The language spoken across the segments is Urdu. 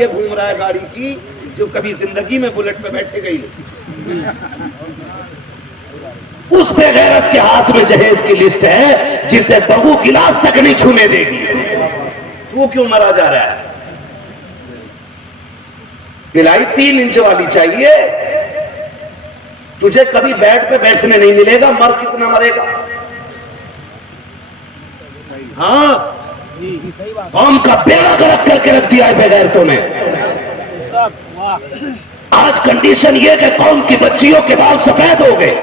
لیے گھوم رہا ہے گاڑی کی جو کبھی زندگی میں بلٹ پہ بیٹھے گئی نہیں. اس بے غیرت کے ہاتھ میں جہیز کی لسٹ ہے جسے بہو گلاس تک نہیں چھونے دے گی. تو کیوں مرا جا رہا ہے؟ پلائی 3 انچ والی چاہیے. تجھے کبھی بیڈ پہ بیٹھنے نہیں ملے گا. مر کتنا مرے گا؟ ہاں قوم کا بیڑا گرک کر کے رکھ دیا ہے بے غیرتوں نے. آج کنڈیشن یہ کہ قوم کی بچیوں کے بال سفید ہو گئے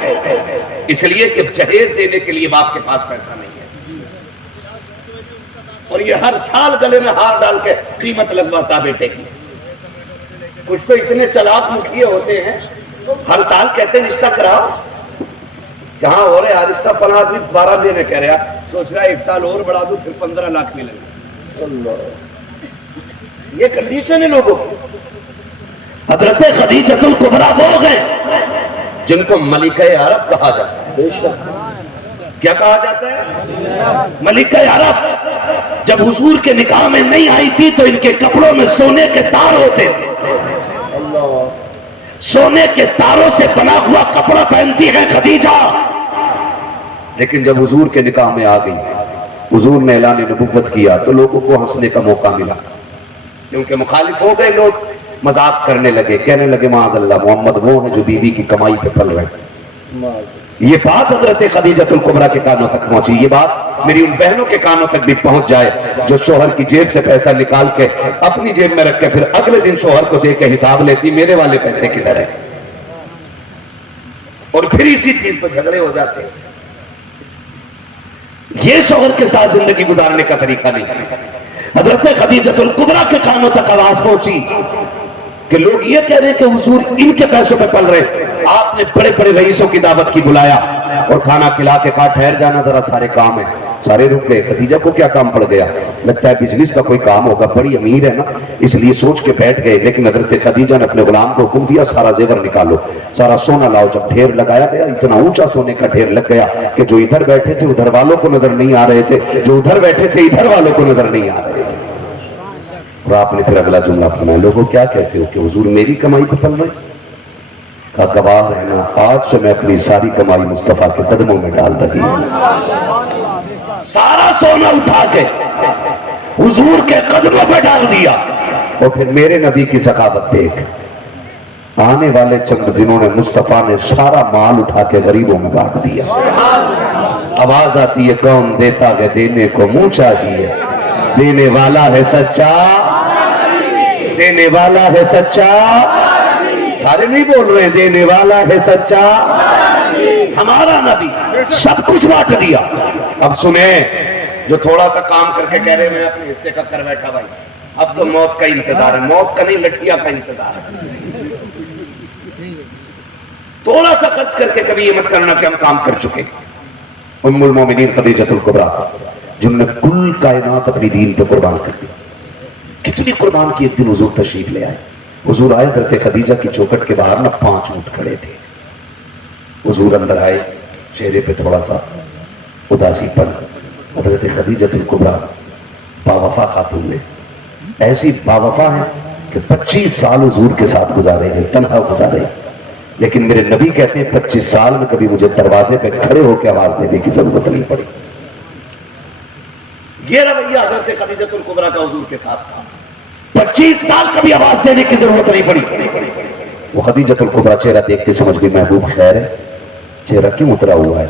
اس لیے کہ جہیز دینے کے لیے باپ کے پاس پیسہ نہیں ہے. اور یہ ہر سال گلے میں ہار ڈال کے قیمت لگواتا بیٹے کی. کچھ تو اتنے چلاک مکھیے ہوتے ہیں ہر سال کہتے ہیں رشتہ کراؤ. کہاں ہو رہے رشتہ؟ فلاں آدمی 12 دینے کہہ رہا, سوچ رہا ہے 1 سال اور بڑھا دوں پھر 15 لاکھ ملے گا. یہ کنڈیشن ہے لوگوں کی. حضرت خدیجۃ الکبریٰ وہ ہیں جن کو ملکہ عرب کہا جاتا ہے. کیا کہا جاتا ہے؟ ملکہ عرب. جب حضور کے نکاح میں نہیں آئی تھی تو ان کے کپڑوں میں سونے کے تار ہوتے تھے. سونے کے تاروں سے بنا ہوا کپڑا پہنتی ہے خدیجہ. لیکن جب حضور کے نکاح میں آ گئی, حضور نے اعلان نبوت کیا تو لوگوں کو ہنسنے کا موقع ملا, کیونکہ مخالف ہو گئے لوگ. مذاق کرنے لگے, کہنے لگے معاذ اللہ محمد وہ ہیں جو بیوی کی کمائی پہ پل رہے ہیں. یہ بات حضرت خدیجۃ الکبریٰ کے کانوں تک پہنچی. یہ بات میری ان بہنوں کے کانوں تک بھی پہنچ جائے جو شوہر کی جیب سے پیسہ نکال کے اپنی جیب میں رکھ کے پھر اگلے دن شوہر کو دے کے حساب لیتی میرے والے پیسے کدھر ہیں, اور پھر اسی چیز پہ جھگڑے ہو جاتے ہیں. یہ شوہر کے ساتھ زندگی گزارنے کا طریقہ نہیں. حضرت خدیجۃ الکبریٰ کے کانوں تک آواز پہنچی کہ لوگ یہ کہہ رہے کہ حضور ان کے پیسوں پہ پل رہے. آپ نے بڑے بڑے رئیسوں کی دعوت کی, بلایا اور کھانا کھلا کے کہا ٹھہر جانا ذرا, سارے کام ہیں. سارے رک گئے. خدیجہ کو کیا کام پڑ گیا؟ لگتا ہے بجنس کا کوئی کام ہوگا, بڑی امیر ہے نا اس لیے سوچ کے بیٹھ گئے. لیکن حضرت خدیجہ نے اپنے غلام کو حکم دیا سارا زیور نکالو, سارا سونا لاؤ. جب ڈھیر لگایا گیا اتنا اونچا سونے کا ڈھیر لگ گیا کہ جو ادھر بیٹھے تھے ادھر والوں کو نظر نہیں آ رہے تھے, جو ادھر بیٹھے تھے ادھر والوں کو نظر نہیں آ رہے تھے. اور آپ نے پھر اگلا جملہ فرمایا لوگوں کیا کہتے ہو کہ حضور میری کمائی پہ پل رہے؟ کہا گواہ رہنا آج سے میں اپنی ساری کمائی مصطفیٰ کے قدموں میں ڈال رہی ہوں. سارا سونا اٹھا کے حضور کے قدموں پہ ڈال دیا. اور پھر میرے نبی کی سخاوت دیکھ, آنے والے چند دنوں میں مصطفیٰ نے سارا مال اٹھا کے غریبوں میں بانٹ دیا. آواز آتی ہے کون دیتا ہے دینے کو منہ چاہیے, دینے والا ہے سچا, دینے والا ہے سچا. سارے نہیں بول رہے ہیں دینے والا ہے سچا. ہمارا نبی سب کچھ بانٹ دیا. اب سنیں جو تھوڑا سا کام کر کے کہہ رہے میں اپنے حصے کا کر بیٹھا بھائی, اب تو موت کا انتظار ہے. موت کا نہیں لٹھیا کا انتظار ہے. تھوڑا سا خرچ کر کے کبھی یہ مت کرنا کہ ہم کام کر چکے. ام المومنین خدیجۃ الکبریٰ جنہوں نے کل کائنات اپنی دین پہ قربان کر دی. کتنی قربان کی. ایک دن حضور تشریف لے آئے. حضور آئے حضرت خدیجہ کی چوکھٹ کے باہر نہ 5 اونٹ کھڑے تھے. حضور اندر آئے, چہرے پہ تھوڑا سا اداسی پن. حضرت خدیجۃ الکبریٰ باوفا خاتون نے, ایسی باوفا ہے کہ 25 سال حضور کے ساتھ گزارے گئے, تنہا گزارے. لیکن میرے نبی کہتے ہیں 25 سال میں کبھی مجھے دروازے پہ کھڑے ہو کے آواز دینے کی ضرورت نہیں پڑی. یہ رویہ حضرت خدیجۃ الکبریٰ کا حضور کے ساتھ تھا. 25 سال کبھی آواز دینے کی ضرورت نہیں پڑی. وہ خدیجۃ الکبریٰ چہرہ دیکھ کے سمجھ گئی محبوب خیر ہے, چہرہ کیوں اترا ہوا ہے؟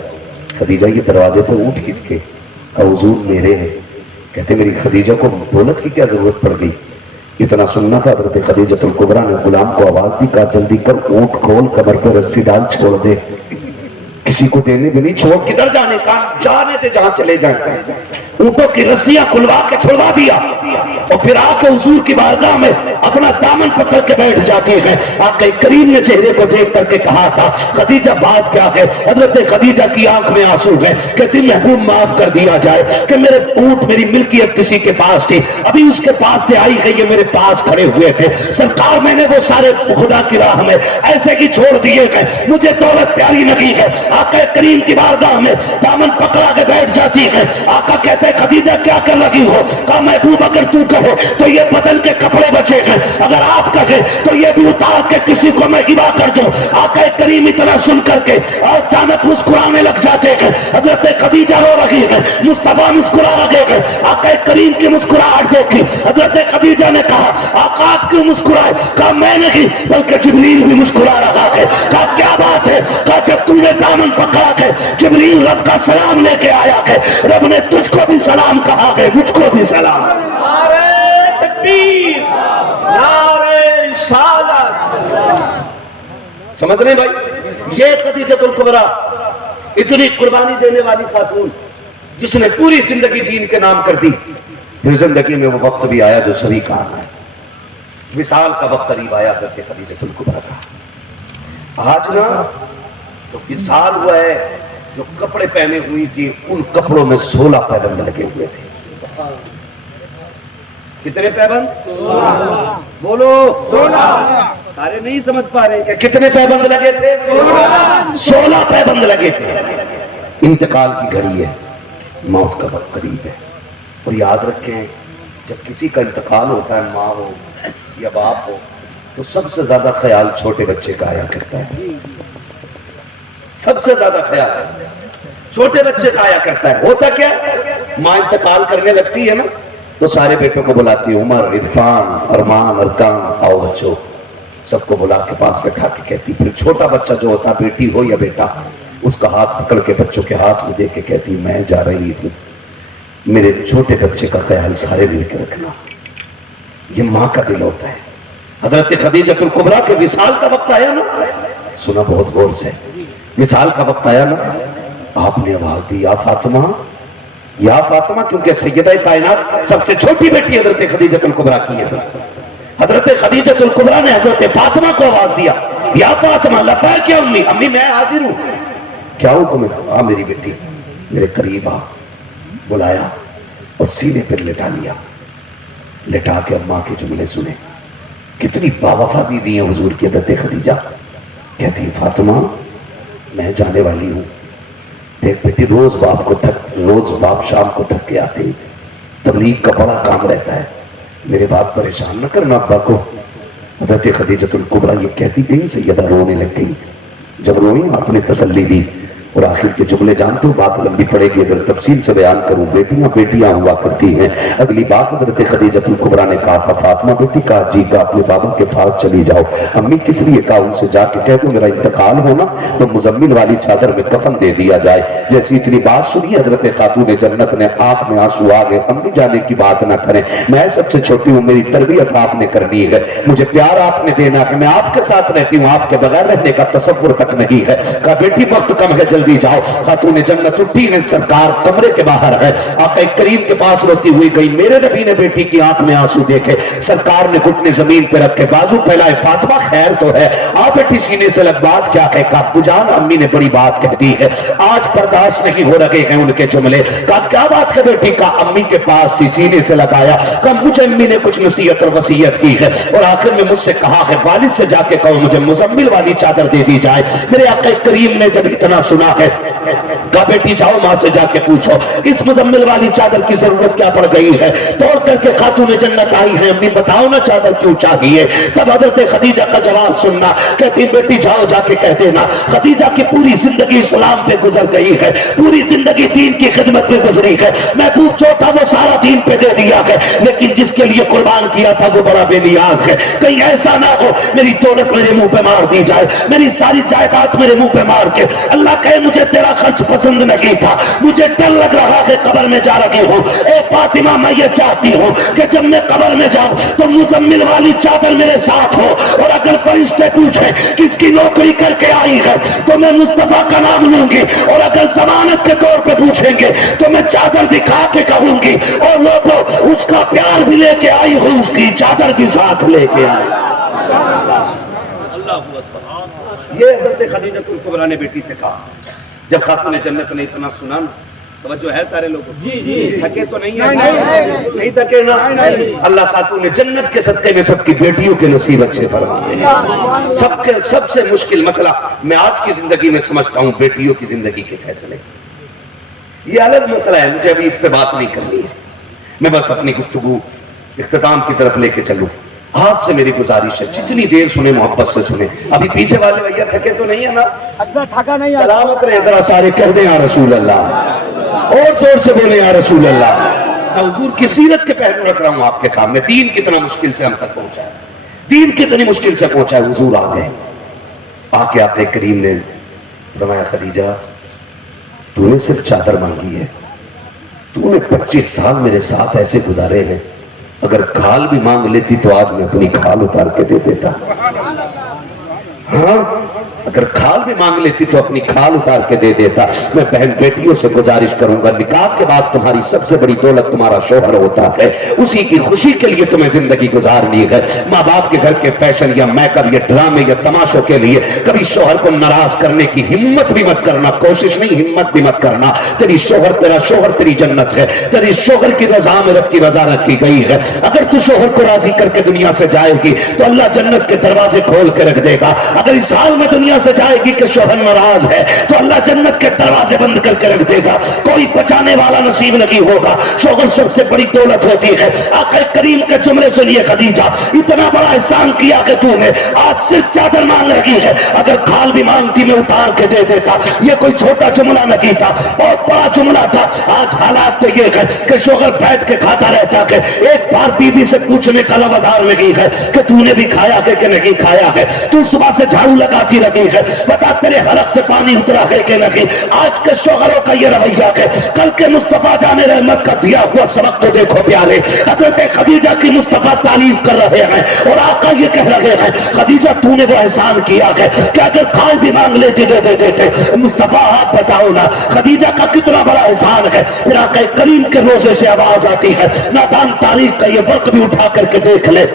خدیجہ یہ دروازے پہ اونٹ کس کے؟ حضور میرے ہیں. کہتے میری خدیجہ کو دولت کی کیا ضرورت پڑ گئی؟ اتنا سننا تھا. حضرت خدیجۃ الکبریٰ نے غلام کو آواز دی, کہا جلدی کر اونٹ کھول, کمر پہ رسی ڈال, چھوڑ دے. کسی کو دینے بھی نہیں, چھوڑ کدھر جانے کا, جانے دے جہاں چلے جائیں. اونٹوں کی رسیاں کھلوا کے چھڑوا دیا اور پھر آ کے حضور کی بارگاہ میں اپنا دامن پکڑ کے بیٹھ جاتے ہیں. آقا کریم نے چہرے کو دیکھ کر کے کہا تھا خدیجہ بات کیا ہے؟ حضرت خدیجہ کی آنکھ میں آنسو ہے. کہتی محبوب معاف کر دیا جائے کہ میرے اونٹ میری ملکیت کسی کے پاس تھی, ابھی اس کے پاس سے آئی گئی, میرے پاس کھڑے ہوئے تھے. سرکار میں نے وہ سارے خدا کی راہ میں ایسے ہی چھوڑ دیے گئے, مجھے دولت پیاری لگی ہے. آقا کریم کی بارگاہ میں دامن پکڑا کے بیٹھ جاتی ہے. آقا کہتے خدیجہ کیا کر لگی ہو؟ کہا محبوب اگر تو کہو تو یہ بدن کے کپڑے بچے ہیں, ہے، اگر آپ کہیں تو یہ بھی اتار کے کسی کو میں ہبا کر دوں۔ آقا کریم اتنا سن کر کے اور اچانک مسکرانے لگ جاتے ہیں۔ حضرت خدیجہ رو رہی ہے، مصطفیٰ مسکرا رہے ہیں۔ آقا کریم کی مسکراہٹ دیکھی، حضرت خدیجہ نے کہا آقا آپ کیوں مسکرائے؟ کہا میں نہیں بلکہ جبریل بھی مسکرا رہا ہے۔ کہا کیا بات ہے؟ کہا جب تم نے دامن پکڑا ہے جبریل رب کا سلام لے کے آیا ہے، رب نے تجھ کو بھی سلام کہا ہے، مجھ کو بھی سلام۔ نعرہ تکبیر، نعرہ رسالت۔ سمجھ رہے ہیں بھائی؟ یہ خدیجہ الکبریٰ اتنی قربانی دینے والی خاتون جس نے پوری زندگی دین کے نام کر دی، پھر زندگی میں وہ وقت بھی آیا جو سبھی کا آنا ہے۔ وصال کا وقت قریب آیا حضرت خدیجہ الکبریٰ کا۔ آج نا جو وصال ہوا ہے، جو کپڑے پہنے ہوئی تھی ان کپڑوں میں 16 پیبند لگے ہوئے تھے۔ کتنے پیبند؟ بولو 16۔ سارے نہیں سمجھ پا رہے کہ کتنے پیبند لگے تھے؟ 16 پیبند لگے تھے۔ انتقال کی گھڑی ہے، موت کا وقت قریب ہے، اور یاد رکھیں جب کسی کا انتقال ہوتا ہے، ماں ہو یا باپ ہو، تو سب سے زیادہ خیال چھوٹے بچے کا آیا کرتا ہے۔ سب سے زیادہ خیال چھوٹے بچے کا آیا کرتا ہے۔ ہوتا کیا؟ ماں انتقال کرنے لگتی ہے نا تو سارے بیٹوں کو بلاتی ہے، عمر، عرفان، ارمان، ارکان، آؤ بچوں، سب کو بلا کے پاس بٹھا کے کہتی، پھر چھوٹا بچہ جو ہوتا بیٹی ہو یا بیٹا، اس کا ہاتھ پکڑ کے بچوں کے ہاتھ میں دے کے کہتی میں جا رہی ہوں، میرے چھوٹے بچے کا خیال سارے مل کے رکھنا۔ یہ ماں کا دل ہوتا ہے۔ حضرت خدیجہ الکبریٰ کے وصال کا وقت آیا نا، سنا بہت غور سے، وصال کا وقت آیا نا، آپ نے آواز دی یا فاطمہ، یا فاطمہ، کیونکہ سیدہ کائنات سب سے چھوٹی بیٹی حضرت خدیجہ الکبریٰ کی ہے۔ حضرت خدیجہ الکبریٰ نے حضرت فاطمہ کو آواز دیا یا فاطمہ، لبیک یا امی، امی میں حاضر ہوں۔ کیا حکم ہے؟ آ میری بیٹی، میرے قریب آ۔ بلایا اور سینے پر لٹا لیا، لٹا کے اماں کے جملے سنے۔ کتنی باوفا بیوی ہیں حضور کی حضرت خدیجہ۔ کہتی فاطمہ میں جانے والی ہوں، دیکھ بیٹی روز باپ شام کو تھک کے آتے، تبلیغ کا بڑا کام رہتا ہے، میرے بات پریشان نہ کرنا ابا کو۔ حضرت خدیجہ الکبریٰ یہ کہتی گئی، سیدہ رونے لگ گئی۔ جب روئی آپ نے تسلی دی، اور آخر کے جملے جانتے ہو، بات لمبی پڑے گی اگر تفصیل سے بیان کروں۔ بیٹیاں بیٹیاں ہوا کرتی ہیں۔ اگلی بات حضرت خدیجہ الکبریٰ نے کہا تھا فاطمہ بیٹی، کہا جی، کہا اپنے بابا کے پاس چلی جاؤ۔ امی کس لیے؟ کہا ان سے جا کے کہہ دو میرا انتقال ہونا تو مزمل والی چادر میں کفن دے دیا جائے۔ جیسی اتنی بات سنی حضرت خاتون جنت نے آنکھ میں آنسو آ گئے، امی جانے کی بات نہ کریں، میں سب سے چھوٹی ہوں، میری تربیت آپ نے کرنی ہے، مجھے پیار آپ نے دینا ہے، میں آپ کے ساتھ رہتی ہوں، آپ کے بغیر رہنے کا تصور تک نہیں ہے۔ کہا بیٹی وقت کم ہے، جلدی جاؤ۔ خاتون جنت اٹھی ہے، سرکار کمرے کے باہر ہے، آقا کریم کے پاس روتی ہوئی گئی۔ میرے نبی نے بیٹی کی آنکھ میں آنسو دیکھے، سرکار نے گھٹنے زمین پہ رکھے، بازو پھیلائے، فاطمہ خیر تو ہے؟ آپ بیٹی سینے سے لگ، بات کیا ہے؟ کہا ابو جان امی نے بڑی بات کہہ دی ہے، آج برداشت نہیں ہو رہے ہیں ان کے جملے۔ کہا کیا بات ہے بیٹی؟ کہا امی کے پاس تھی، سینے سے لگایا، کہا مجھے امی نے کچھ نصیحت اور وصیت کی ہے، اور آخر میں مجھ سے کہا ہے والد سے جا کے کہو مجھے مزمل والی چادر دے دی جائے۔ میرے آقا کریم نے جب اتنا سنا ہے، کہا بیٹی جاؤ ماں سے جا کے پوچھو اس مزمل والی چادر کی ضرورت کیا پڑ گئی ہے۔ دوڑ کر کے خاتون جنت آئی ہے، امی بتاؤ نا چادر کیوں چاہیے؟ تب حضرت خدیجہ کا جواب سننا، کہتی بیٹی جاؤ جا کے کہہ دینا خدیجہ کی پوری زندگی اسلام پہ گزر گئی ہے، پوری زندگی دین کی خدمت میں گزری ہے، محبوب جو تھا وہ سارا دین پہ دے دیا ہے، لیکن جس کے لیے قربان کیا تھا وہ بڑا بے نیاز ہے، کہیں ایسا نہ ہو میری دولت میرے منہ پہ مار دی جائے، میری ساری جائیداد میرے منہ پہ مار کے اللہ کہے مجھے تیرا خرچ پسند نہیں تھا، مجھے ڈر لگ رہا ہے قبر میں جا رہی ہوں۔ اے فاطمہ میں یہ چاہتی ہوں کہ جب میں قبر میں جاؤں تو مزمل والی چادر میرے ساتھ ہو، اور اگر فرشتے پوچھیں کس کی نوکری کر کے آئی ہے تو میں مصطفیٰ کا نام لوں گی، اور اگر ضمانت کے طور پہ پوچھیں گے تو میں چادر دکھا کے کہوں گی اور لوگوں اس کا پیار بھی لے کے آئی ہوں، اس کی چادر بھی ساتھ لے کے آئی۔ یہ حضرت خدیجہ الکبریٰ نے بیٹی سے کہا۔ جب خاتون جنت نے اتنا سنا، توجہ ہے سارے لوگوں، تھکے تو نہیں ہیں؟ نہیں تھکے نا؟ اللہ خاتون جنت کے صدقے میں سب کی بیٹیوں کے نصیب اچھے فرمائے۔ سب سے مشکل مسئلہ میں آج کی زندگی میں سمجھتا ہوں بیٹیوں کی زندگی کے فیصلے، یہ الگ مسئلہ ہے، مجھے ابھی اس پہ بات نہیں کرنی ہے، میں بس اپنی گفتگو اختتام کی طرف لے کے چلوں۔ آپ سے میری گزارش ہے جتنی دیر سنے محبت سے سنے. ابھی پیچھے والے بھیا تھکے تو نہیں ہے نا؟ تھکا نہیں. سلامت رہے. ذرا سارے کہہ دیں یا رسول اللہ, اور زور سے بولیں یا رسول اللہ. میں حضور کی سیرت کے پہلو رکھ رہا ہوں آپ کے سامنے. دین کتنا مشکل سے ہم تک پہنچا ہے, دین کتنی مشکل سے پہنچا ہے. حضور آ گئے, آ کے آپ کریم نے فرمایا خدیجہ تو نے صرف چادر مانگی ہے, تو نے 25 سال میرے ساتھ ایسے گزارے ہیں, اگر کھال بھی مانگ لیتی تو آج میں اپنی کھال اتار کے دے دیتا. ہاں, اگر کھال بھی مانگ لیتی تو اپنی کھال اتار کے دے دیتا. میں بہن بیٹیوں سے گزارش کروں گا, نکاح کے بعد تمہاری سب سے بڑی دولت تمہارا شوہر ہوتا ہے, اسی کی خوشی کے لیے تمہیں زندگی گزارنی ہے. ماں باپ کے گھر کے فیشن یا میک اپ یا ڈرامے یا تماشوں کے لیے کبھی شوہر کو ناراض کرنے کی ہمت بھی مت کرنا, کوشش نہیں ہمت بھی مت کرنا. تیری شوہر, تیرا شوہر تیری جنت ہے, تیری شوہر کی رضا میں رب کی رضا رکھی گئی ہے. اگر تو شوہر کو راضی کر کے دنیا سے جائے گی تو اللہ جنت کے دروازے کھول کے رکھ دے گا. اگر اس حال میں دنیا سے جائے گی کہ شوہر ناراض ہے تو اللہ جنت کے دروازے بند کر کے رکھ دے گا, کوئی بچانے والا نصیب نہیں ہوگا. شوہر سب سے بڑی دولت ہوتی ہے. آقا کریم کے جملے سے لیے خدیجہ اتنا بڑا احسان کیا کہ تو نے آج صرف چادر مانگ رکھی ہے, اگر کھال بھی مانگتی میں اتار کے دے دیتا. یہ کوئی چھوٹا جملہ نہیں تھا, بہت بڑا جملہ تھا. آج حالات تو یہ ہے کہ شوہر بیٹھ کے کھاتا رہتا ہے, ایک بار بیوی سے پوچھنے کا لوادار نہیں ہے کہ تو نے بھی کھایا ہے کہ نہیں کھایا ہے. تو صبح سے جھاڑو لگاتی رہتی ہے, بتا تیرے حلق سے پانی اترا ہے کہ نہیں. آج کے شوہروں کا یہ رویہ ہے. کل کے مصطفیٰ جان رحمت کا دیا ہوا سبق تو دیکھو پیارے, حضرت خدیجہ کی مصطفیٰ تعریف کر رہے ہیں اور آقا یہ کہہ رہے ہیں خدیجہ تو نے وہ احسان کیا ہے کہ اگر کھال بھی مانگ لیتے دے دیتے. مصطفیٰ آپ بتاؤ نا خدیجہ کا کتنا بڑا احسان ہے. پھر آقا کریم کے روزے سے آواز آتی ہے, نادان تاریخ کا یہ وقت بھی اٹھا کر کے دیکھ لے.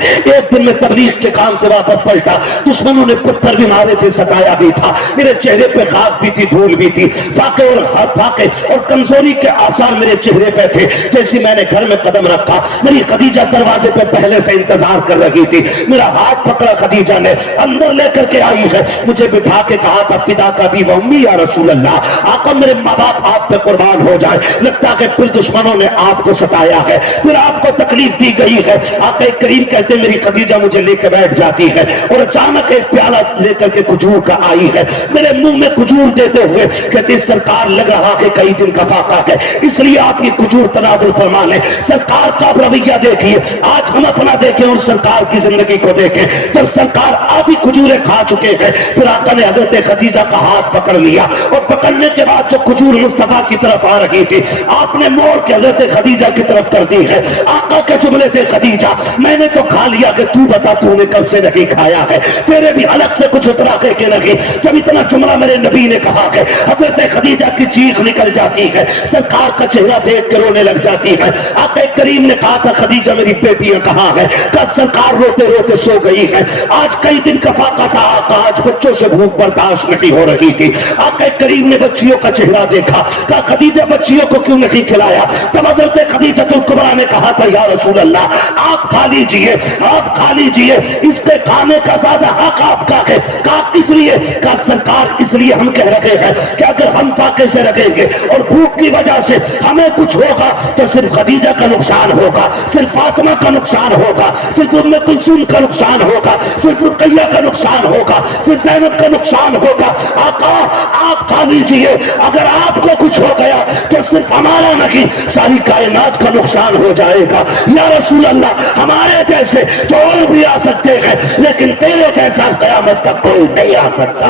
ایک دن میں تبلیغ کے کام سے واپس پلٹا, دشمنوں نے پتھر بھی مارے تھے, ستایا بھی تھا, میرے چہرے پہ خاک بھی تھی, دھول بھی تھی, فاقے اور کمزوری کے آثار میرے چہرے پہ تھے. جیسے میں نے گھر میں قدم رکھا میری خدیجہ دروازے پہ پہلے سے انتظار کر رہی تھی. میرا ہاتھ پکڑا خدیجہ نے, اندر لے کر کے آئی ہے, مجھے بٹھا کے کہا تھا فدا کا بھی امی یا رسول اللہ, آقا میرے ماں باپ آپ پہ قربان ہو جائے. لگتا کہ پھر دشمنوں نے آپ کو ستایا ہے, پھر آپ کو تکلیف دی گئی ہے. آقا کریم کہتے میری خدیجہ مجھے لے کے بیٹھ جاتی ہے اور اچانک ایک پیالہ لے کر کے کھجور کا آئی ہے, میرے منہ میں کھجور دیتے ہوئے کہتے سرکار لگ رہا ہے کئی دن کا فاقہ ہے, اس لیے آپ یہ کھجور تناول فرما لیں. سرکار کا رویہ دیکھیے, آج ہم اپنا دیکھیں اور سرکار کی زندگی کو دیکھیں. جب سرکار آدھی کھجوریں کھا چکے ہیں پھر آقا نے حضرت خدیجہ کا ہاتھ پکڑ لیا اور پکڑنے کے بعد جو کھجور مصطفیٰ کی طرف آ رہی تھی آپ نے موڑ کے حضرت خدیجہ کی طرف کر دی ہے. آقا کے جملے تھے خدیجہ میں نے تو کھا لیا کہ تو بتا تو نے کب سے نہیں کھایا ہے, تیرے بھی حلق سے کچھ اترا ہے کہ نہیں. جب اتنا جملہ میرے نبی نے کہا ہے حضرت خدیجہ کی چیخ نکل جاتی ہے, سرکار کا چہرہ دیکھ کے رونے لگ جاتی ہے. آقا کریم نے کہا تھا خدیجہ میری بیٹیاں کہاں ہے, کہ سرکار روتے روتے سو گئی ہے. آج کئی دن کا فاقہ تھا آقا, آج بچوں سے بھوک برداشت نہیں ہو رہی تھی. آقا کریم نے بچیوں کا چہرہ دیکھا, کہا خدیجہ بچیوں کو کیوں نہیں کھلایا. تب حضرت خدیجہ الکبریٰ نے کہا تھا یا رسول اللہ آپ کھا لیجئے, آپ کھا لیجئے, اس کے کھانے کا زیادہ حق آپ کا ہے. کہا کس لیے, کہا سرکار اس لیے ہم کہہ رہے ہیں کہ اگر ہم فاقے سے رکھیں گے اور بھوک کی وجہ سے ہمیں کچھ ہوگا تو صرف خدیجہ کا نقصان ہوگا, صرف فاطمہ کا نقصان ہوگا, صرف ام کلثوم کا نقصان ہوگا, صرف رقیہ کا نقصان ہوگا, صرف زینب کا نقصان ہوگا. آقا آپ کھا لیجئے, اگر آپ کو کچھ ہو گیا تو صرف ہمارا نہیں ساری کائنات کا نقصان ہو جائے گا. یا رسول اللہ ہمارے جیسے تو اور بھی آ سکتے ہیں لیکن تیرے جیسا قیامت تک کوئی نہیں آ سکتا.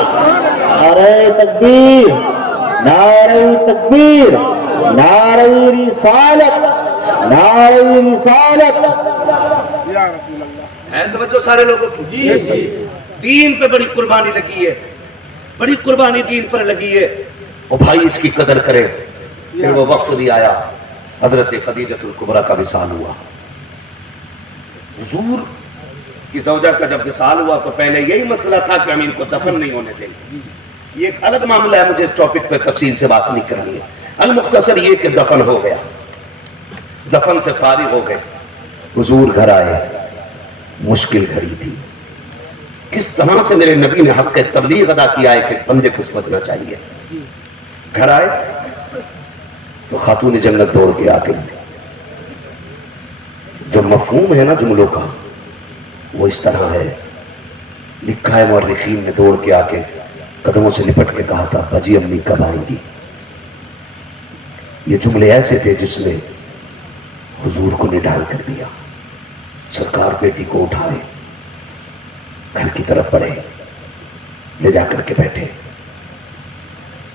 نعرہ تکبیر, نعرہ تکبیر, نعرہ رسالت, نعرہ رسالت. ہے توجہ سارے لوگوں کی, دین پہ بڑی قربانی لگی ہے, بڑی قربانی دین پر لگی ہے. اور بھائی اس کی قدر کرے. پھر وہ وقت بھی آیا, حضرت خدیجہ الکبریٰ کا وصال ہوا. حضور کی زوجہ کا جب وصال ہوا تو پہلے یہی مسئلہ تھا کہ ہم ان کو دفن نہیں ہونے دیں گے. یہ ایک الگ معاملہ ہے, مجھے اس ٹاپک پہ تفصیل سے بات نہیں کرنی ہے. المختصر یہ کہ دفن ہو گیا, دفن سے فارغ ہو گئے, حضور گھر آئے. مشکل گھڑی تھی, کس طرح سے میرے نبی نے حق تبلیغ ادا کیا ہے کہ بندے کو سمجھنا چاہیے. گھر آئے تو خاتون جنت دوڑ کے آ گئی. جو مفہوم ہے نا جملوں کا, وہ اس طرح ہے، لکھا ہے مورخین نے دوڑ کے آ کے قدموں سے لپٹ کے کہا تھا بجی امی کب آئیں گی. یہ جملے ایسے تھے جس نے حضور کو نڈال کر دیا. سرکار بیٹی کو اٹھائے، گھر کی طرف بڑھے، لے جا کر کے بیٹھے.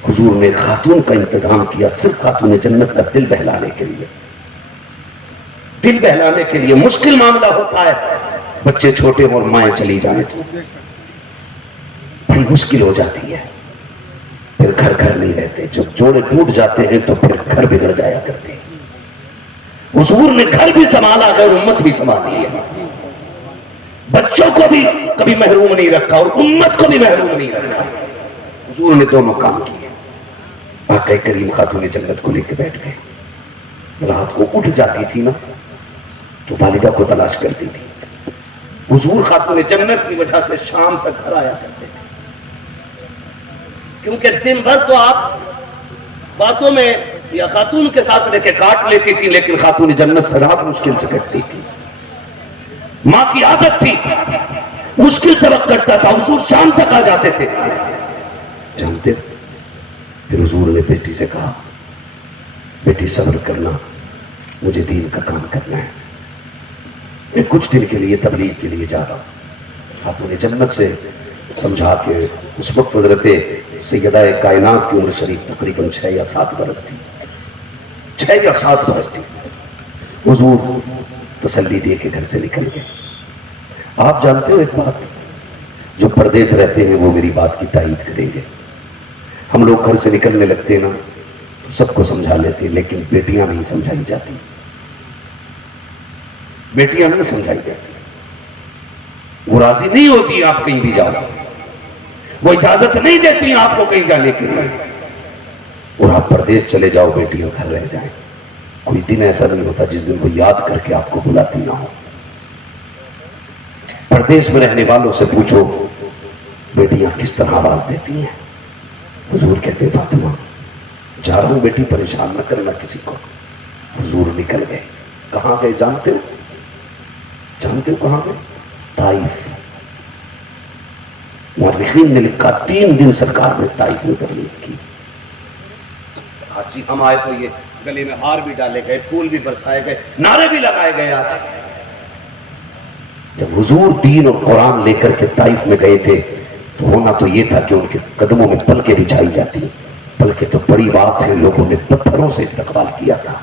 حضور نے خاتون کا انتظام کیا صرف خاتون جنت کا دل بہلانے کے لیے. دل بہلانے کے لیے مشکل معاملہ ہوتا ہے، بچے چھوٹے اور مائیں چلی جائیں تو بڑی مشکل ہو جاتی ہے. پھر گھر گھر نہیں رہتے، جب جوڑے ٹوٹ جاتے ہیں تو پھر گھر بگڑ جایا کرتے ہیں. حضور نے گھر بھی سنبھالا ہے اور امت بھی سنبھالی ہے. بچوں کو بھی کبھی محروم نہیں رکھا اور امت کو بھی محروم نہیں رکھا. حضور نے دونوں کام کیے. آقا کریم خاتون جنت کو لے کے بیٹھ گئے. رات کو اٹھ جاتی تھی نا تو والدہ کو تلاش کرتی تھی. حضور خاتون جنت کی وجہ سے شام تک گھر آیا کرتے تھے، کیونکہ دن بھر تو آپ باتوں میں یا خاتون کے ساتھ رہ کے کاٹ لیتی تھی، لیکن خاتون جنت سے رات مشکل سے کٹتی تھی. ماں کی عادت تھی، مشکل سے وقت کٹتا تھا. حضور شام تک آ جاتے تھے. جانتے پھر حضور نے بیٹی سے کہا بیٹی صبر کرنا، مجھے دین کا کام کرنا ہے، میں کچھ دن کے لیے تبلیغ کے لیے جا رہا ہوں. خاتون جنت سے سمجھا کے اس وقت حضرت سیدہ کائنات کی عمر شریف تقریباً 6 یا 7 برس تھی. 6 یا 7 برس تھی. حضور تسلی دے کے گھر سے نکل گئے. آپ جانتے ہو ایک بات، جو پردیس رہتے ہیں وہ میری بات کی تائید کریں گے. ہم لوگ گھر سے نکلنے لگتے نا تو سب کو سمجھا لیتے، لیکن بیٹیاں نہیں سمجھائی جاتی. بیٹیاں نہیں سمجھائی جاتی. وہ راضی نہیں ہوتی آپ کہیں بھی جاؤ، وہ اجازت نہیں دیتی آپ کو کہیں جانے کے لیے. اور آپ پردیس چلے جاؤ، بیٹیاں گھر رہ جائیں. کوئی دن ایسا نہیں ہوتا جس دن وہ یاد کر کے آپ کو بلاتی نہ ہو. پردیس میں رہنے والوں سے پوچھو بیٹیاں کس طرح آواز دیتی ہیں. حضور کہتے فاطمہ جا رہا ہوں بیٹی، پریشان نہ کرنا کسی کو. حضور نکل گئے. کہاں گئے جانتے ہو؟ جانتے ہو کہاں گئے؟ طائف. مورخین نے لکھا 3 دن سرکار نے طائف میں تبلیغ کی. آج ہم آئے تو یہ گلے میں ہار بھی ڈالے گئے، پھول بھی برسائے گئے، نعرے بھی لگائے گئے. آج جب حضور دین اور قرآن لے کر کے طائف میں گئے تھے تو ہونا تو یہ تھا کہ ان کے قدموں میں پلکیں بچھائی جاتی، بلکہ تو بڑی بات ہے لوگوں نے پتھروں سے استقبال کیا تھا.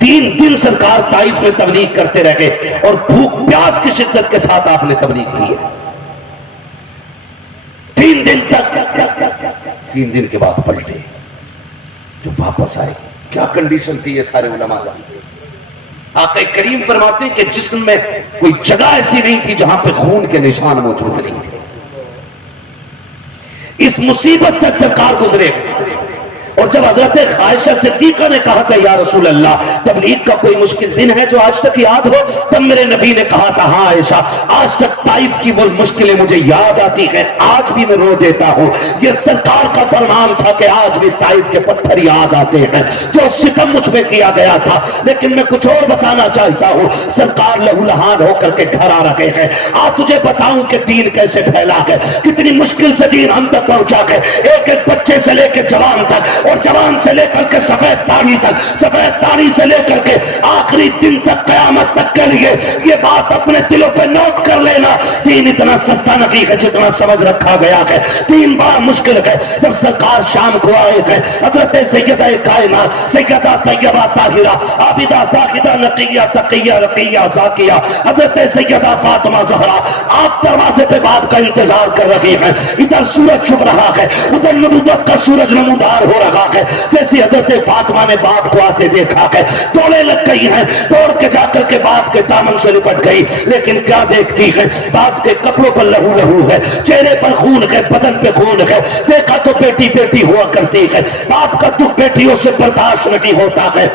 3 دن سرکار طائف میں تبلیغ کرتے رہ گئے اور بھوک پیاس کی شدت کے ساتھ آپ نے تبلیغ کی ہے. 3 دن تک. 3 دن کے بعد پلٹے. جو واپس آئے کیا کنڈیشن تھی یہ سارے علماء جانتے ہیں. آقا کریم فرماتے ہیں کہ جسم میں کوئی جگہ ایسی نہیں تھی جہاں پہ خون کے نشان موجود نہیں تھے. اس مصیبت سے سرکار گزرے. اور جب حضرت عائشہ صدیقہ نے کہا تھا یا رسول اللہ تبلیغ کا کوئی مشکل دن ہے جو آج تک یاد ہو، تب میرے نبی نے کہا تھا ہاں عائشہ آج تک طائف کی وہ مشکلیں مجھے یاد آتی ہیں، آج بھی میں رو دیتا ہوں. یہ سرکار کا فرمان تھا کہ آج بھی طائف کے پتھر یاد آتے ہیں جو ستم مجھ پہ کیا گیا تھا. لیکن میں کچھ اور بتانا چاہتا ہوں. سرکار لہولہان ہو کر کے گھر آ رہے ہیں. تجھے بتاؤں کہ دین کیسے پھیلا ہے، کتنی مشکل سے دین ہم تک پہنچا ہے. ایک ایک بچے سے لے کے جوان تک اور جوان سے لے کر کے سفید داڑھی تک، سفید داڑھی سے لے کر کے آخری دن تک قیامت تک کے لیے یہ بات اپنے دلوں پہ نوٹ کر لینا. دین اتنا سستا نہیں ہے جتنا سمجھ رکھا گیا ہے. 3 بار مشکل ہے. جب سرکار شام کو آئے تھے حضرت سیدہ کائنات سیدہ طیبہ طاہرہ عابدہ زاہدہ نقیہ تقیہ رقیہ زاکیہ حضرت سیدہ فاطمہ زہرا آپ دروازے پہ باپ کا انتظار کر رہی ہیں. ادھر سورج چھپ رہا ہے، ادھر نبوت کا سورج نمودار ہو رہا ہے. جیسی حضرت فاطمہ نے باپ کو آتے دیکھا ہے دوڑے لگ گئی ہیں، دوڑ کے جا کر کے باپ کے دامن سے لپٹ گئی. لیکن کیا دیکھتی ہے؟ باپ کے کپڑوں پر لہو لہو ہے، چہرے پر خون ہے، بدن پہ خون ہے. دیکھا تو بیٹی بیٹی ہوا کرتی ہے. باپ کا دکھ بیٹیوں سے برداشت نہیں ہوتا ہے.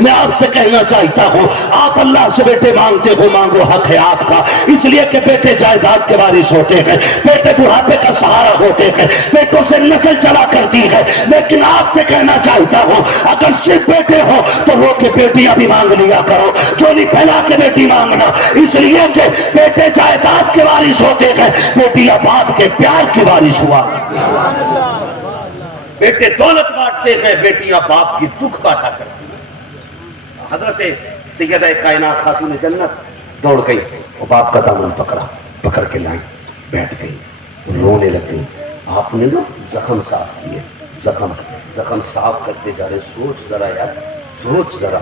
میں آپ سے کہنا چاہتا ہوں آپ اللہ سے بیٹے مانگتے ہو، مانگو حق ہے آپ کا. اس لیے کہ بیٹے جائیداد کے وارث ہوتے ہیں، بیٹے بڑھاپے کا سہارا ہوتے ہیں، بیٹوں سے نسل چلا کرتی ہے. لیکن آپ سے کہنا چاہتا ہوں اگر صرف بیٹے ہو تو رو کے بیٹیاں بھی مانگ لیا کرو، چولی پھیلا کے بیٹی مانگنا، اس لیے کہ بیٹے جائیداد کے وارث ہوتے ہیں، بیٹیاں باپ کے پیار کی وارث ہوا، بیٹے دولت بانٹتے ہیں، بیٹیاں باپ کی دکھ بانٹا کرتی ہیں۔ حضرت سیدہ کائنات خاتون جنت دوڑ گئی، وہ باپ کا دامن پکڑ کے لائیں، بیٹھ گئی، رونے لگ گئی۔ آپ نے نا زخم صاف کیے، زخم صاف کرتے جا رہے۔ سوچ ذرا یار، سوچ ذرا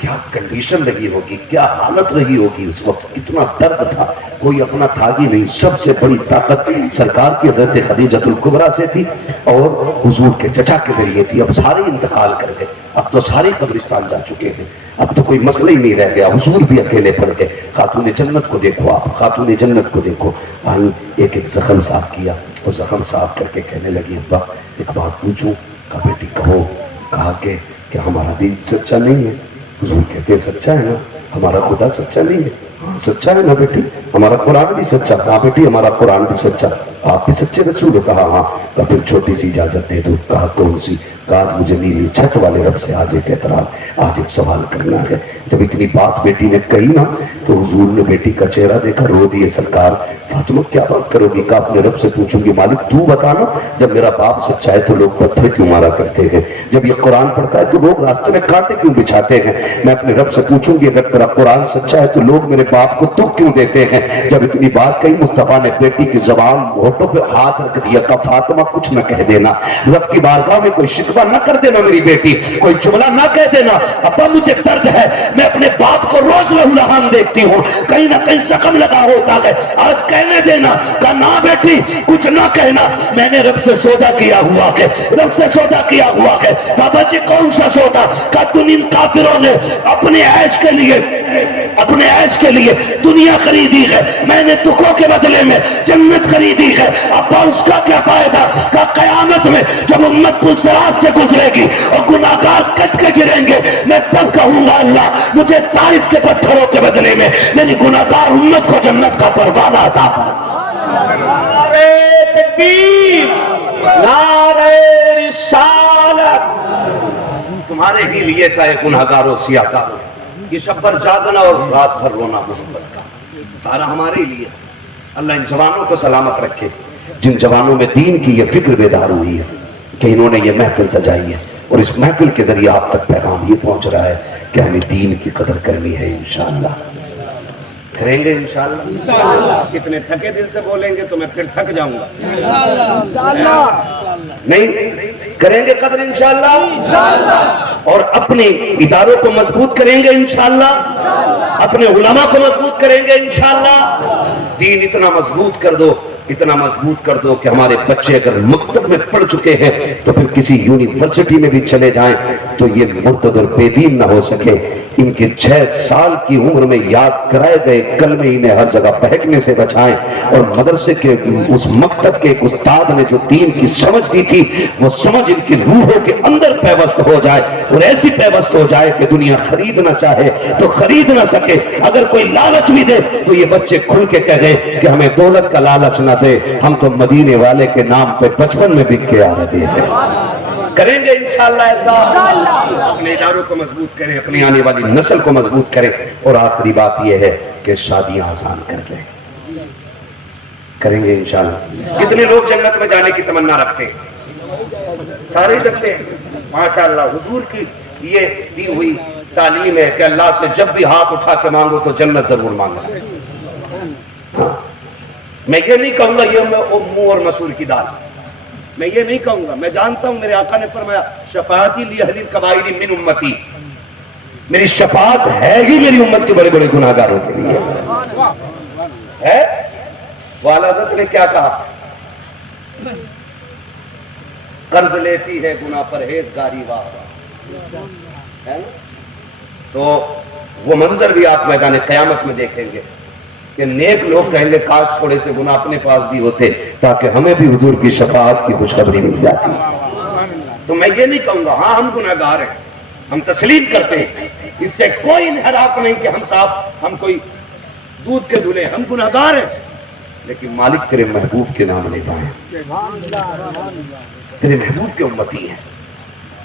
کیا کنڈیشن رہی ہوگی، کیا حالت رہی ہوگی اس وقت، کتنا درد تھا، کوئی اپنا تھا ہی نہیں۔ سب سے بڑی طاقت سرکار کی حضرت خدیجۃ الکبریٰ سے تھی اور حضور کے چچا کے ذریعے تھی۔ اب سارے انتقال کر گئے، اب تو سارے قبرستان جا چکے ہیں، اب تو کوئی مسئلہ ہی نہیں رہ گیا، حضور بھی اکیلے پڑ گئے۔ خاتون جنت کو دیکھو، آپ خاتون جنت کو دیکھو، آئی ایک ایک زخم صاف کیا، وہ زخم صاف کر کے کہنے لگی ابا ایک بات پوچھوں؟ کہا بیٹی کہو۔ کہا کہ ہمارا دین سچا نہیں ہے؟ حضور کہتے ہیں سچا ہے نا، ہمارا خدا سچا نہیں ہے؟ ہاں سچا ہے نا بیٹی، ہمارا قرآن بھی سچا۔ ہاں بیٹی ہمارا قرآن بھی سچا، آپ بھی سچے رسول ہو؟ کہا ہاں۔ کہا پھر چھوٹی سی اجازت دے دو۔ کہا کون سی؟ کہا مجھے نیلی چھت والے رب سے آج ایک اعتراض، آج ایک سوال کرنا ہے۔ جب اتنی بات بیٹی نے کہی نا تو حضور نے بیٹی کا چہرہ دیکھا، رو دیے۔ سرکار فاطمہ کیا بات کرو گی؟ کہا اپنے رب سے پوچھوں گی مالک تو بتانا، جب میرا باپ سچا ہے تو لوگ پتھر کیوں مارا کرتے ہیں؟ جب یہ قرآن پڑھتا ہے تو لوگ راستے میں کانٹے کیوں بچھاتے ہیں؟ میں اپنے رب سے پوچھوں گی اگر تیرا قرآن سچا ہے تو لوگ میرے باپ کو دکھ کیوں دیتے ہیں؟ جب اتنی بات کہی مصطفیٰ نے بیٹی کی زبان ہونٹوں پہ ہاتھ رکھ دیا، کہا فاطمہ کچھ نہ کہہ دینا، رب کی بارگاہ میں کوئی شکوہ نہ کر دینا میری بیٹی، کوئی جملہ نہ کہہ دینا۔ ابا مجھے درد ہے، میں اپنے باپ کو روز لہو لہان دیکھتی ہوں، کہیں نہ کہیں زخم لگا ہوتا ہے، آج کہنے دینا۔ کہا نہ بیٹی کچھ نہ کہنا، میں نے رب سے سودا کیا ہوا ہے، رب سے سودا کیا ہوا ہے۔ بابا جی کون سا سودا؟ کہا تم ان کافروں نے اپنے عیش کے لیے دنیا خریدی ہے، میں نے دکھوں کے بدلے میں جنت خریدی ہے۔ ابا اس کا کیا فائدہ؟ کہ قیامت میں جب امت پل صراط سے گزرے گی اور گناہگار کٹ کے گریں گے، میں تب کہوں گا اللہ مجھے طائف کے پتھروں کے بدلے میں میری گناہگار امت کو جنت کا پروانہ عطا فرما۔ نعرہ تکبیر، نعرہ رسالت۔ تمہارے ہی لیے تھا یہ گناہگاروں سیاہکاروں، یہ شب بھر جاگنا اور رات بھر رونا محبت کا، سارا ہمارے ہی لیے۔ اللہ ان جوانوں کو سلامت رکھے جن جوانوں میں دین کی یہ فکر بیدار ہوئی ہے کہ انہوں نے یہ محفل سجائی ہے، اور اس محفل کے ذریعے آپ تک پیغام یہ پہنچ رہا ہے کہ ہمیں دین کی قدر کرنی ہے۔ انشاءاللہ کریں گے انشاءاللہ۔ کتنے تھکے دل سے بولیں گے تو میں پھر تھک جاؤں گا۔ نہیں کریں گے قدر انشاءاللہ، اور اپنے اداروں کو مضبوط کریں گے انشاءاللہ، اپنے علماء کو مضبوط کریں گے انشاءاللہ۔ دین اتنا مضبوط کر دو، اتنا مضبوط کر دو کہ ہمارے بچے اگر مکتب میں پڑھ چکے ہیں تو پھر کسی یونیورسٹی میں بھی چلے جائیں تو یہ مرتد اور بے دین نہ ہو سکے۔ ان کے 6 سال کی عمر میں یاد کرائے گئے کلمے انہیں ہر جگہ بہکنے سے بچائیں، اور مدرسے کے اس مکتب کے ایک استاد نے جو دین کی سمجھ دی تھی وہ سمجھ ان کی روحوں کے اندر پیوست ہو جائے، اور ایسی پیوست ہو جائے کہ دنیا خریدنا چاہے تو خرید نہ سکے۔ اگر کوئی لالچ بھی دے تو یہ بچے کھل کے کہہ گئے کہ ہمیں دولت کا لالچ نہ دے، ہم تو مدینے والے کے نام پہ بچپن میں بک کے آ رہے تھے۔ کریں گے انشاءاللہ ایسا، اپنے اداروں کو مضبوط کریں، اپنی آنے والی نسل کو مضبوط کریں، اور آخری بات یہ ہے کہ شادیاں آسان کر دیں۔ کریں گے انشاءاللہ۔ کتنے لوگ جنت میں جانے کی تمنا رکھتے ہیں؟ سارے ہی رکھتے ہیں۔ ماشاءاللہ حضور کی یہ دی ہوئی تعلیم ہے کہ اللہ سے جب بھی ہاتھ اٹھا کے مانگو تو جنت ضرور مانگنا۔ میں یہ نہیں کہوں گا یہ منہ اور مسور کی دال، میں یہ نہیں کہوں گا۔ میں جانتا ہوں میرے آقا نے فرمایا شفاعتی لاہل الکبائر من امتی، میری شفاعت ہے ہی میری امت کے بڑے بڑے گناہگاروں کے لیے ہے۔ والا حضرت نے کیا کہا؟ قرض لیتی ہے گناہ پرہیزگاری واہ، تو وہ منظر بھی آپ میدان قیامت میں دیکھیں گے کہ نیک لوگ کہیں گے کاش تھوڑے سے گناہ اپنے پاس بھی ہوتے تاکہ ہمیں بھی حضور کی شفاعت کی خوشخبری مل جاتی۔ تو میں یہ نہیں کہوں گا ہاں ہم گناہگار ہیں، ہم تسلیم کرتے ہیں، اس سے کوئی انحراف نہیں کہ ہم صاحب ہم کوئی دودھ کے دھلے، ہم گناہگار ہیں، لیکن مالک تیرے محبوب کے نام لیتا ہے. تیرے محبوب کے امتی ہیں,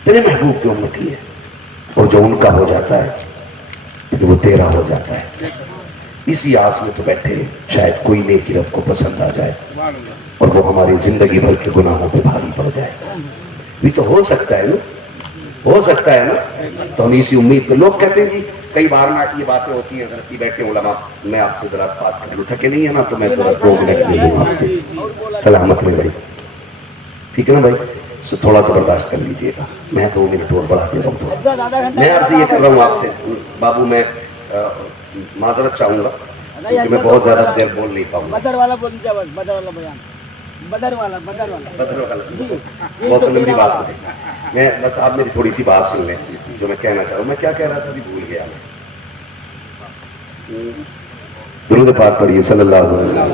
تیرے محبوب کے امتی ہیں, اور جو ان کا ہو جاتا ہے پھر وہ تیرا ہو جاتا ہے. اسی آس میں تو بیٹھے شاید کوئی نیکی رب کو پسند آ جائے اور وہ ہماری زندگی بھر کے گناہوں پہ بھاری پڑ جائے. بھی تو ہو سکتا ہے نا, ہو سکتا ہے نا. تو ہم اسی امید پہ, لوگ کہتے ہیں جی کئی بار نا یہ باتیں ہوتی ہیں حضرت بیٹھے علماء, میں آپ سے ذرا بات کر لوں, تھکے نہیں ہے نا تو میں ذرا 2 منٹ لے لوں آپ کے. سلامت رہے بھائی, ٹھیک ہے نا بھائی, تھوڑا سا برداشت کر لیجئے گا, میں 2 منٹ اور بڑھا دے رہا ہوں. میں عرض یہ کر رہا ہوں آپ سے بابو, میں معذرت چاہوں گا کیونکہ میں بہت زیادہ دیر بول نہیں پاؤں گا. بدر والا بول دیجیے, بدر والا بیان, بدر والا بہت لمبی بات ہوتی ہے. میں بس آپ میری تھوڑی سی بات سن لیں جو میں کہنا چاہوں. میں کیا کہہ رہا تھا بھی بھول گیا میں. درود پاک پڑھیے صلی اللہ علیہ وسلم.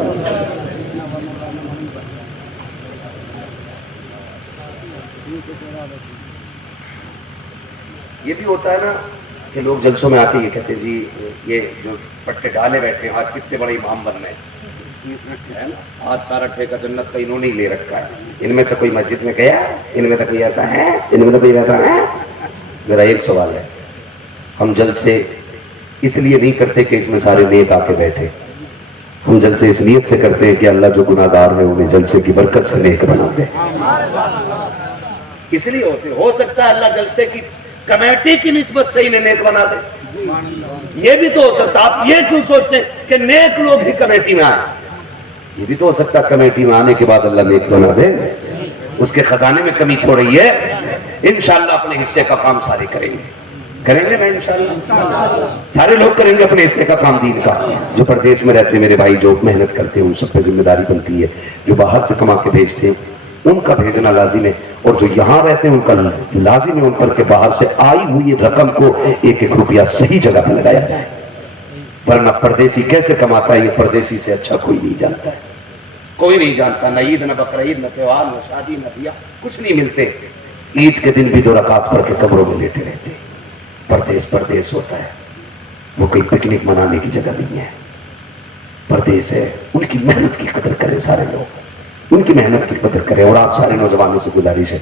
یہ بھی ہوتا ہے نا کہ لوگ جلسوں میں آ کے یہ کہتے ہیں جی یہ جو پٹے ڈالے بیٹھے ہیں آج کتنے بڑے امام بن رہے ہیں, آج سارا ٹھیکہ جنت کا انہوں نے ہی لے رکھا ہے. ان میں سے کوئی مسجد میں گیا, ان میں سے کوئی ایسا ہے, ان میں سے کوئی ایسا ہے. میرا ایک سوال ہے, ہم جلسے اس لیے نہیں کرتے کہ اس میں سارے نیک آ کے بیٹھے, ہم جلسے اس نیت سے کرتے ہیں کہ اللہ جو گناہ گار ہیں انہیں جلسے کی برکت سے نیک بنا دے. اس لیے ہوتے, ہو سکتا ہے اللہ جلسے کی کمیٹی کی نسبت سے انہیں نیک بنا دے. یہ بھی تو ہو سکتا. آپ یہ کیوں سوچتے ہیں کہ نیک لوگ ہی کمیٹی میں آئے؟ یہ بھی تو ہو سکتا ہے کمیٹی میں آنے کے بعد اللہ نیک بنا دے. اس کے خزانے میں کمی تھوڑی ہے. انشاءاللہ اپنے حصے کا کام سارے کریں گے, کریں گے نا انشاءاللہ. سارے لوگ کریں گے اپنے حصے کا کام دین کا. جو پردیس میں رہتے میرے بھائی جو محنت کرتے ہیں ان سب پہ ذمہ داری بنتی ہے. جو باہر سے کما کے بھیجتے ہیں ان کا بھیجنا لازم ہے, اور جو یہاں رہتے ہیں ان کا لازم ہے ان پر کہ باہر سے آئی ہوئی رقم کو 1-1 روپیہ صحیح جگہ پہ لگایا جائے. ورنہ پردیسی کیسے کماتا ہے یہ پردیسی سے اچھا کوئی نہیں جانتا ہے. کوئی نہیں جانتا, نہ عید, نہ بقرعید, نہ تہوار, نہ شادی, نہ بیاہ, کچھ نہیں ملتے. عید کے دن بھی 2 رکعت پڑھ کے قبروں میں لیٹے رہتے. پردیس ہوتا ہے, وہ کوئی پکنک منانے کی جگہ نہیں ہے. پردیس ہے, ان کی محنت کی قدر کریں سارے لوگ, ان کی محنت کی قدر کریں. اور آپ سارے نوجوانوں سے گزارش ہے